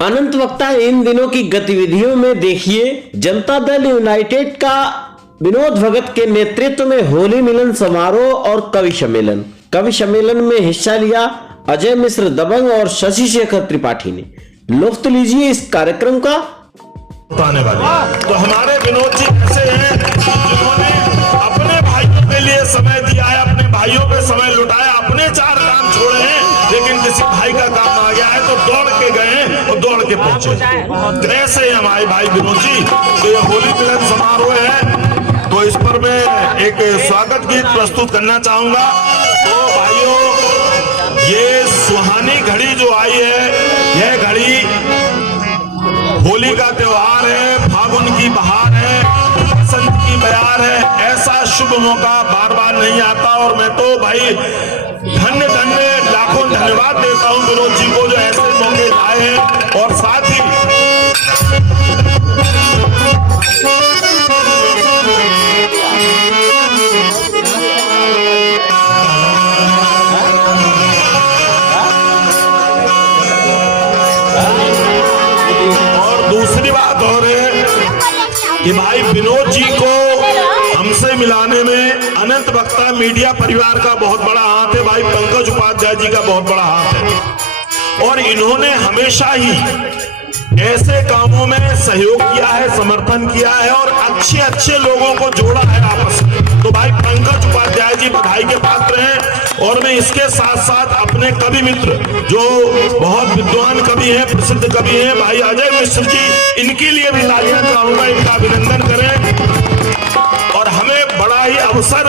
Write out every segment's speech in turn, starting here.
अनंत वक्ता इन दिनों की गतिविधियों में देखिए, जनता दल यूनाइटेड का विनोद भगत के नेतृत्व में होली मिलन समारोह और कवि सम्मेलन में हिस्सा लिया अजय मिश्र दबंग और शशि शेखर त्रिपाठी ने। लुत्फ लीजिए इस कार्यक्रम का। आने वाले तो हमारे विनोद जी ऐसे हैं जिन्होंने अपने भाइयों के लिए समय दिया है, अपने भाइयों पे समय लुटाया, अपने 4 काम छोड़े हैं, लेकिन किसी भाई का काम आ गया है तो दौड़ के गए और दौड़ के पहुंचे। कैसे हैं हमारे भाई विनोद जी। तो ये होली मिलन समारोह है, तो इस पर मैं एक स्वागत गीत प्रस्तुत करना चाहूंगा। तो भाइयों, ये सुहानी घड़ी जो आई है, यह घड़ी होली का त्योहार है, फागुन की बहार है, बसंत की बयार है। ऐसा शुभ मौका बार बार नहीं आता और मैं तो भाई धन्य धन्य लाखों धन्यवाद देता हूं विनोद जी को जो ऐसे मौके लाए हैं। और साथ ही दूसरी बात और है कि भाई विनोद जी को हमसे मिलाने में अनंत वक्ता मीडिया परिवार का बहुत बड़ा हाथ है, भाई पंकज उपाध्याय जी का बहुत बड़ा हाथ है। और इन्होंने हमेशा ही ऐसे कामों में सहयोग किया है, समर्थन किया है और अच्छे अच्छे लोगों को जोड़ा है आपस में। तो भाई पंकज उपाध्याय जी बधाई के पात्र हैं। और मैं इसके साथ साथ अपने कवि मित्र जो बहुत विद्वान कवि हैं, प्रसिद्ध कवि हैं, भाई अजय मिश्र जी, इनके लिए भी तालियां चाहूंगा, इनका अभिनंदन करें। और हमें बड़ा ही अवसर,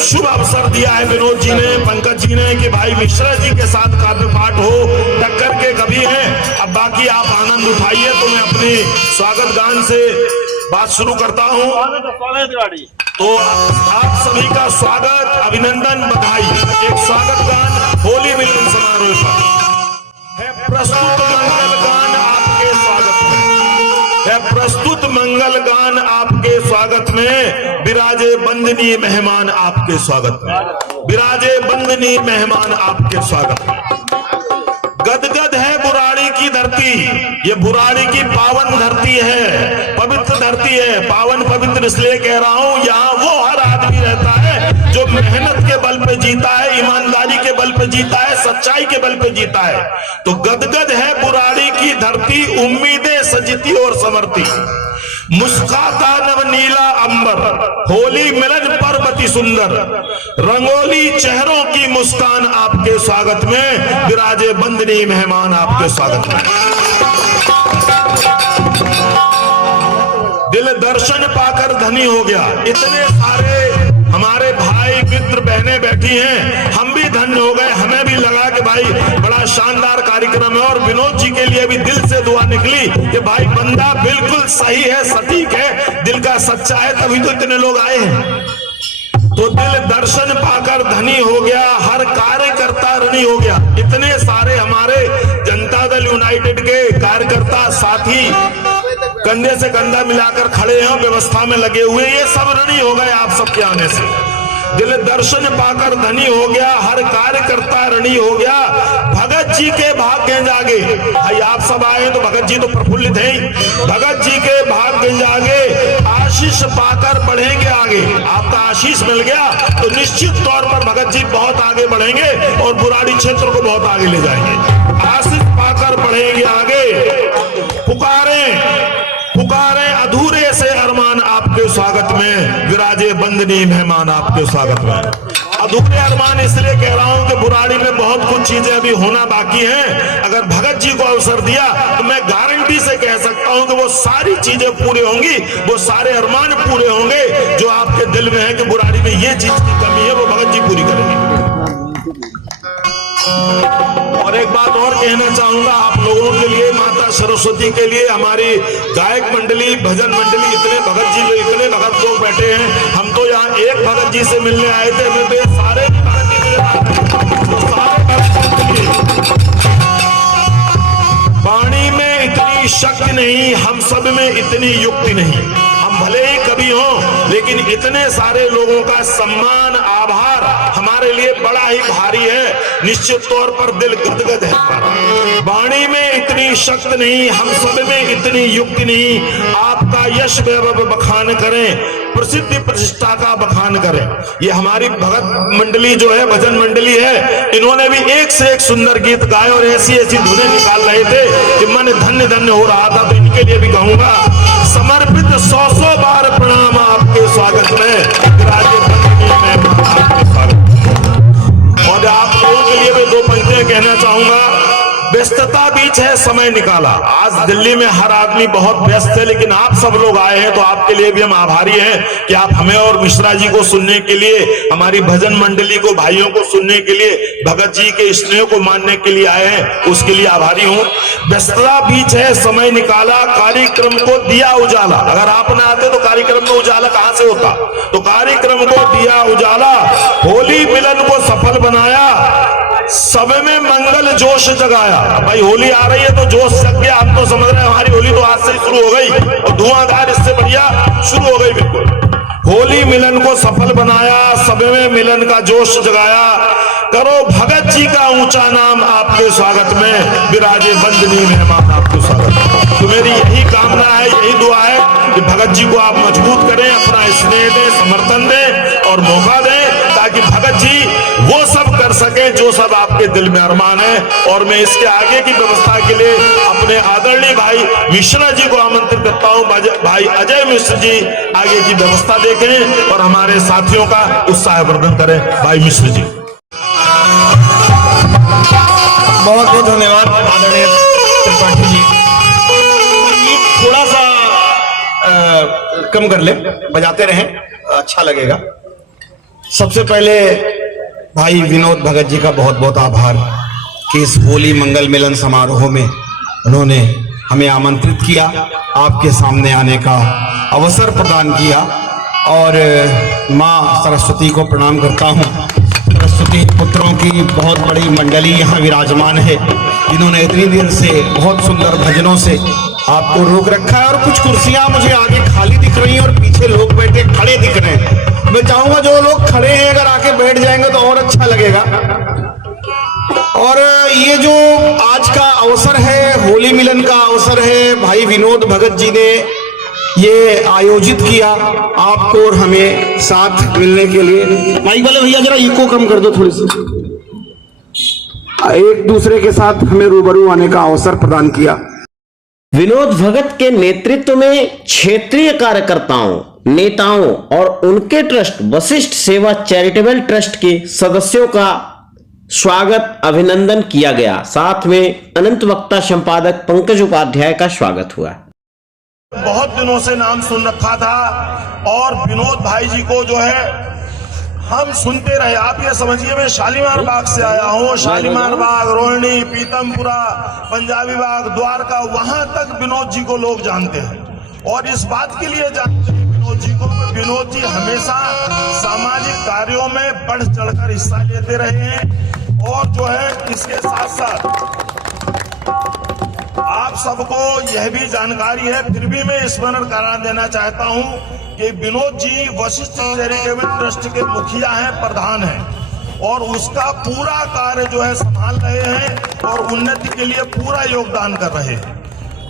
शुभ अवसर दिया है विनोद जी ने, पंकज जी ने कि भाई मिश्रा जी के साथ काव्य पाठ हो, टक्कर के कवि हैं। अब बाकी आप आनंद उठाइए, तो मैं अपने स्वागत गान से बात शुरू करता हूं। तो आप सभी का स्वागत, अभिनंदन, बधाई। एक स्वागत गान होली मिलन समारोह पर है प्रस्तुत मंगल गान आपके स्वागत में, है प्रस्तुत मंगल गान आपके स्वागत में। विराजे बंदनी मेहमान आपके स्वागत में, विराजे बंदनी मेहमान आपके स्वागत में। गदगद है बुराड़ी की धरती, ये बुराड़ी की पावन धरती है, पवित्र धरती है। पावन पवित्र इसलिए कह रहा हूं, यहाँ वो हर आदमी रहता है जो मेहनत के बल पे जीता है, ईमानदारी के बल पे जीता है, सच्चाई के बल पे जीता है। तो गदगद है बुराड़ी की धरती, उम्मीदें सजती और समरती, मुस्काता नवनीला अंबर, होली मिलन पर अति सुंदर, रंगोली चेहरों की मुस्कान आपके स्वागत में। विराजे बंदनी मेहमान आपके स्वागत में। दिल दर्शन पाकर धनी हो गया। इतने सारे हमारे भाई मित्र बहनें बैठी हैं, हम भी धन्य हो गए। हमें भी लगा कि भाई बड़ा शानदार कार्यक्रम है और विनोद जी के लिए भी दिल से दुआ निकली कि भाई बंदा बिल्कुल सही है, सटीक है, दिल का सच्चा है, तभी तो इतने लोग आए हैं। तो दिल दर्शन पाकर धनी हो गया, हर कार्यकर्ता ऋणी हो गया। इतने सारे हमारे जनता दल यूनाइटेड के कार्यकर्ता साथी कंधे से कंधा मिलाकर खड़े हैं, व्यवस्था में लगे हुए, ये सब ऋणी हो गए आप सबके आने से। दिल दर्शन पाकर धनी हो गया, हर कार्यकर्ता ऋणी हो गया। भगत जी के भाग्य जागे, भाई आप सब आए तो भगत जी तो प्रफुल्लित हैं। भगत जी के भाग्य जागे, आशीष पाकर बढ़ेंगे आगे। आपका आशीष मिल गया तो निश्चित तौर पर भगत जी बहुत आगे बढ़ेंगे और बुराड़ी क्षेत्र को बहुत आगे ले जाएंगे। आशीष पाकर बढ़ेंगे आगे। पुकारे अधूरे से अरमान आपके स्वागत में। विराजे बंदनी मेहमान आपके स्वागत में। अधूरे अरमान इसलिए कह रहा हूं कि बुराड़ी में बहुत कुछ चीजें अभी होना बाकी हैं। अगर भगत जी को अवसर दिया तो मैं गारंटी से कह सकता हूं कि वो सारी चीजें पूरी होंगी, वो सारे अरमान पूरे होंगे जो आपके दिल में है कि बुराड़ी में ये चीज की कमी है, वो भगत जी पूरी करेंगे। और एक बात और कहना चाहूंगा आप लोगों के लिए, माता सरस्वती के लिए, हमारी गायक मंडली, भजन मंडली, इतने भगत जी, इतने भगत लोग बैठे हैं। हम तो यहाँ एक भगत जी से मिलने आए थे, मैं तो ये सारे भगत जी तो सारे भगत वाणी में इतनी शक्ति नहीं, हम सब में इतनी युक्ति नहीं। हम भले ही कवि हों, लेकिन इतने सारे लोगों का सम्मान, आभार हमारे लिए बड़ा ही भारी है। निश्चित तौर पर दिल गदगद है। वाणी में इतनी शक्ति नहीं, हम सब में इतनी युक्ति नहीं। आपका यश वैभव बखान करें, प्रसिद्धि प्रतिष्ठा का बखान करें। ये हमारी भगत मंडली जो है, भजन मंडली है, इन्होंने भी एक से एक सुंदर गीत गाए और ऐसी ऐसी धुनें निकाल रहे थे कि मन धन्य धन्य हो रहा था। तो इनके लिए भी कहूंगा, समर्पित 100 बार प्रणाम आपके स्वागत में। और आप लोगों के लिए भी दो पंक्तियां कहना चाहूंगा। व्यस्तता बीच है, समय निकाला। आज दिल्ली में हर आदमी बहुत व्यस्त है, लेकिन आप सब लोग आए हैं तो आपके लिए भी हम आभारी हैं कि आप हमें और मिश्रा जी को सुनने के लिए, हमारी भजन मंडली को, भाइयों को सुनने के लिए, भगत जी के स्नेह को मानने के लिए आए हैं, उसके लिए आभारी हूं। व्यस्तता बीच है, समय निकाला, कार्यक्रम को दिया उजाला। अगर आप ना आते तो कार्यक्रम में उजाला कहां से होता? तो कार्यक्रम को दिया उजाला, होली मिलन को सफल बनाया, सब में मंगल जोश जगाया। भाई होली आ रही है तो जोश जग गया। हम तो समझ रहे हैं हमारी होली तो आज से ही शुरू हो गई और धुआंधार इससे बढ़िया शुरू हो गई। बिल्कुल होली मिलन को सफल बनाया, सब में मिलन का जोश जगाया। करो भगत जी का ऊंचा नाम आपके स्वागत में, विराजे वंदनीय मेहमान आपके स्वागत। तो मेरी यही कामना है, यही दुआ है कि भगत जी को आप मजबूत करें, अपना स्नेह दें, समर्थन दें और मौका दें, ताकि भगत जी वो सब कर सके जो सब आपके दिल में अरमान है। और मैं इसके आगे की व्यवस्था के लिए अपने आदरणीय भाई मिश्रा जी को आमंत्रित करता हूं। भाई अजय मिश्र जी आगे की व्यवस्था देखें और हमारे साथियों का उत्साहवर्धन करें। भाई मिश्र जी, बहुत बहुत धन्यवाद आदरणीय त्रिपाठी जी। थोड़ा सा कम कर ले, बजाते रहें, अच्छा लगेगा। सबसे पहले भाई विनोद भगत जी का बहुत बहुत आभार कि इस होली मंगल मिलन समारोह में उन्होंने हमें आमंत्रित किया, आपके सामने आने का अवसर प्रदान किया। और माँ सरस्वती को प्रणाम करता हूँ। सरस्वती पुत्रों की बहुत बड़ी मंडली यहाँ विराजमान है, जिन्होंने इतनी देर से बहुत सुंदर भजनों से आपको रोक रखा है। और कुछ कुर्सियां मुझे आगे खाली दिख रही हैं और पीछे लोग बैठे खड़े दिख रहे हैं। मैं चाहूंगा जो लोग खड़े हैं अगर आके बैठ जाएंगे तो और अच्छा लगेगा। और ये जो आज का अवसर है, होली मिलन का अवसर है, भाई विनोद भगत जी ने ये आयोजित किया आपको और हमें साथ मिलने के लिए। माइक वाले भैया जरा इको कम कर दो थोड़ी सी। एक दूसरे के साथ हमें रूबरू आने का अवसर प्रदान किया। विनोद भगत के नेतृत्व में क्षेत्रीय कार्यकर्ताओं, नेताओं और उनके ट्रस्ट वशिष्ठ सेवा चैरिटेबल ट्रस्ट के सदस्यों का स्वागत, अभिनंदन किया गया। साथ में अनंत वक्ता संपादक पंकज उपाध्याय का स्वागत हुआ। बहुत दिनों से नाम सुन रखा था और विनोद भाई जी को जो है हम सुनते रहे। आप ये समझिए, मैं शालीमार बाग से आया हूँ। शालीमार बाग, रोहिणी, पीतमपुरा, पंजाबी बाग, द्वारका, वहां तक विनोद जी को लोग जानते हैं। और इस बात के लिए जानते हैं विनोद जी को, विनोद जी हमेशा सामाजिक कार्यों में बढ़ चढ़कर हिस्सा लेते रहे हैं। और जो है इसके साथ साथ आप सबको यह भी जानकारी है, फिर भी मैं स्मरण करा देना चाहता हूं कि विनोद जी वशिष्ठ चैरिटेबल ट्रस्ट के मुखिया हैं, प्रधान हैं और उसका पूरा कार्य जो है संभाल रहे हैं और उन्नति के लिए पूरा योगदान कर रहे हैं।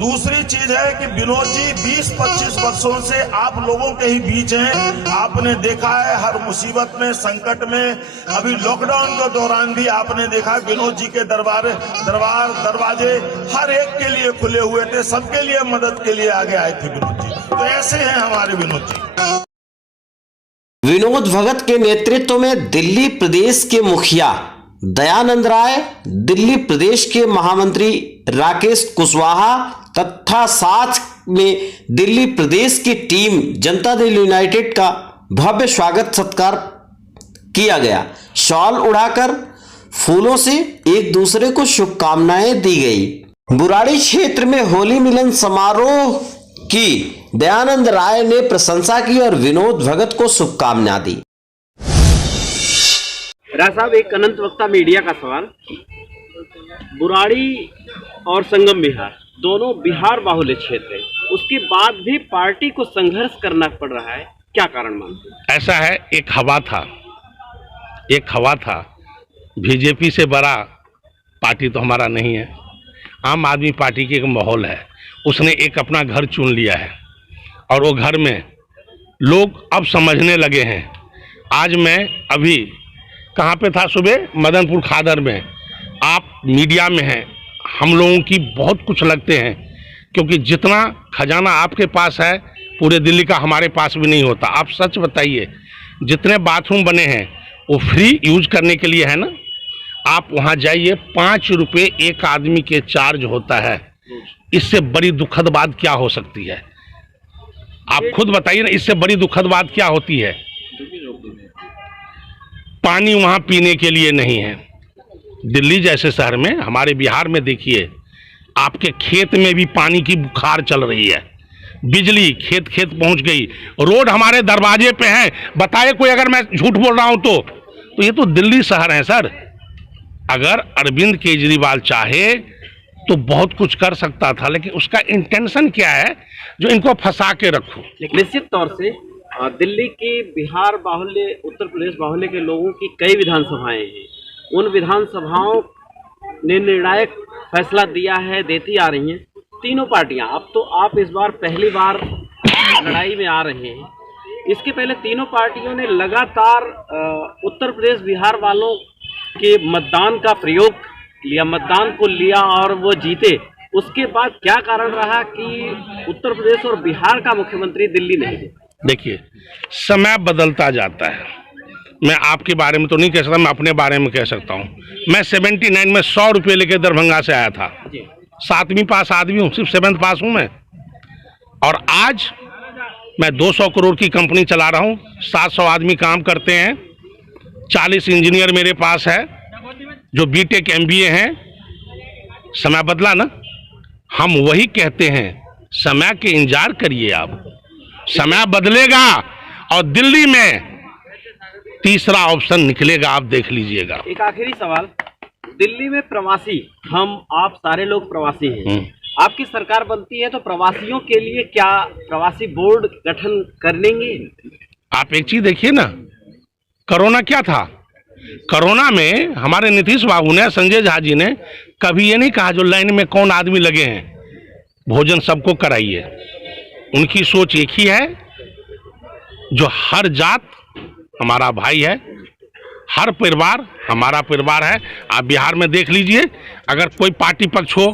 दूसरी चीज है कि विनोद जी 20-25 वर्षों से आप लोगों के ही बीच हैं। आपने देखा है हर मुसीबत में, संकट में, अभी लॉकडाउन के दौरान भी आपने देखा विनोद जी के दरवाजे हर एक के लिए खुले हुए थे, सबके लिए मदद के लिए आगे आए थे विनोद जी। तो ऐसे हैं हमारे विनोद जी। विनोद भगत के नेतृत्व में दिल्ली प्रदेश के मुखिया दयानंद राय, दिल्ली प्रदेश के महामंत्री राकेश कुशवाहा तथा साथ में दिल्ली प्रदेश की टीम जनता दल यूनाइटेड का भव्य स्वागत सत्कार किया गया। शॉल उड़ाकर फूलों से एक दूसरे को शुभकामनाएं दी गई। बुराड़ी क्षेत्र में होली मिलन समारोह की दयानंद राय ने प्रशंसा की और विनोद भगत को शुभकामनाएं दी। राज साहब, एक अनंत वक्ता मीडिया का सवाल। बुराड़ी और संगम बिहार दोनों बिहार बाहुल्य क्षेत्र है, उसके बाद भी पार्टी को संघर्ष करना पड़ रहा है, क्या कारण मानते हैं? ऐसा है, एक हवा था, एक हवा था, बीजेपी से बड़ा पार्टी तो हमारा नहीं है। आम आदमी पार्टी की एक माहौल है, उसने एक अपना घर चुन लिया है और वो घर में लोग अब समझने लगे हैं। आज मैं अभी कहाँ पे था, सुबह मदनपुर खादर में। आप मीडिया में हैं, हम लोगों की बहुत कुछ लगते हैं, क्योंकि जितना खजाना आपके पास है पूरे दिल्ली का हमारे पास भी नहीं होता। आप सच बताइए, जितने बाथरूम बने हैं वो फ्री यूज करने के लिए है ना। आप वहाँ जाइए, 5 रुपये एक आदमी के चार्ज होता है। इससे बड़ी दुखद बात क्या हो सकती है? आप खुद बताइए ना, इससे बड़ी दुखद बात क्या होती है? पानी वहाँ पीने के लिए नहीं है। दिल्ली जैसे शहर में, हमारे बिहार में देखिए, आपके खेत में भी पानी की बुखार चल रही है। बिजली खेत खेत पहुंच गई, रोड हमारे दरवाजे पे है। बताए कोई अगर मैं झूठ बोल रहा हूं तो ये तो दिल्ली शहर है सर। अगर अरविंद केजरीवाल चाहे तो बहुत कुछ कर सकता था, लेकिन उसका इंटेंशन क्या है जो इनको फंसा के रखो। निश्चित तौर से दिल्ली की बिहार बाहुल्य, उत्तर प्रदेश बाहुल्य के लोगों की कई विधानसभाएं हैं। उन विधानसभाओं ने निर्णायक फैसला दिया है, देती आ रही हैं तीनों पार्टियां। अब तो आप इस बार पहली बार लड़ाई में आ रहे हैं। इसके पहले तीनों पार्टियों ने लगातार उत्तर प्रदेश बिहार वालों के मतदान का प्रयोग लिया, मतदान को लिया और वो जीते। उसके बाद क्या कारण रहा कि उत्तर प्रदेश और बिहार का मुख्यमंत्री दिल्ली नहीं है? देखिए, समय बदलता जाता है। मैं आपके बारे में तो नहीं कह सकता, मैं अपने बारे में कह सकता हूँ। मैं 79 में 100 रुपये लेकर दरभंगा से आया था। 7वीं पास आदमी हूँ, सिर्फ 7th पास हूँ मैं। और आज मैं 200 करोड़ की कंपनी चला रहा हूँ, 700 आदमी काम करते हैं, 40 इंजीनियर मेरे पास है जो बीटेक MBA हैं। समय बदला ना, हम वही कहते हैं, समय के इंतजार करिए आप, समय बदलेगा और दिल्ली में तीसरा ऑप्शन निकलेगा, आप देख लीजिएगा। एक आखिरी सवाल, दिल्ली में प्रवासी, आप सारे लोग प्रवासी हैं, आपकी सरकार बनती है तो प्रवासियों के लिए क्या प्रवासी बोर्ड गठन करेंगे? आप एक चीज देखिए ना, कोरोना क्या था? कोरोना में हमारे नीतीश बाबू ने, संजय झा जी ने कभी ये नहीं कहा जो लाइन में कौन आदमी लगे हैं, भोजन सबको कराइए। उनकी सोच एक ही है, जो हर जात हमारा भाई है, हर परिवार हमारा परिवार है। आप बिहार में देख लीजिए, अगर कोई पार्टी पक्ष हो,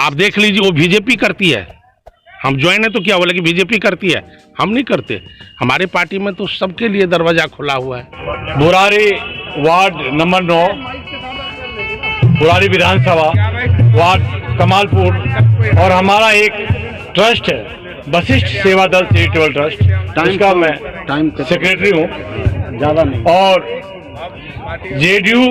आप देख लीजिए, वो बीजेपी करती है। हम ज्वाइन है तो क्या बोले कि बीजेपी करती है, हम नहीं करते। हमारे पार्टी में तो सबके लिए दरवाजा खुला हुआ है। बुरारी वार्ड नंबर 9, बुरारी विधानसभा वार्ड कमालपुर, और हमारा एक ट्रस्ट है वशिष्ठ सेवा दल चैरिटेबल ट्रस्ट, जिसका मैं सेक्रेटरी हूँ ज़्यादा नहीं। और जेडीयू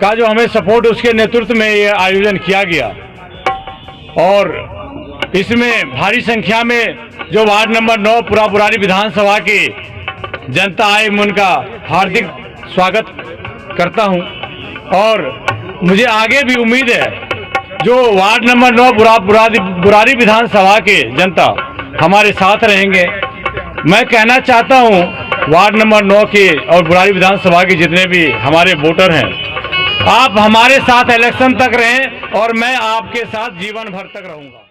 का जो हमें सपोर्ट, उसके नेतृत्व में ये आयोजन किया गया और इसमें भारी संख्या में जो वार्ड नंबर 9 पूरा बुरारी विधानसभा की जनता आई, मैं उनका हार्दिक स्वागत करता हूं। और मुझे आगे भी उम्मीद है जो वार्ड नंबर 9 बुरारी विधानसभा के जनता हमारे साथ रहेंगे। मैं कहना चाहता हूं वार्ड नंबर 9 के और बुरारी विधानसभा के जितने भी हमारे वोटर हैं, आप हमारे साथ इलेक्शन तक रहें और मैं आपके साथ जीवन भर तक रहूंगा।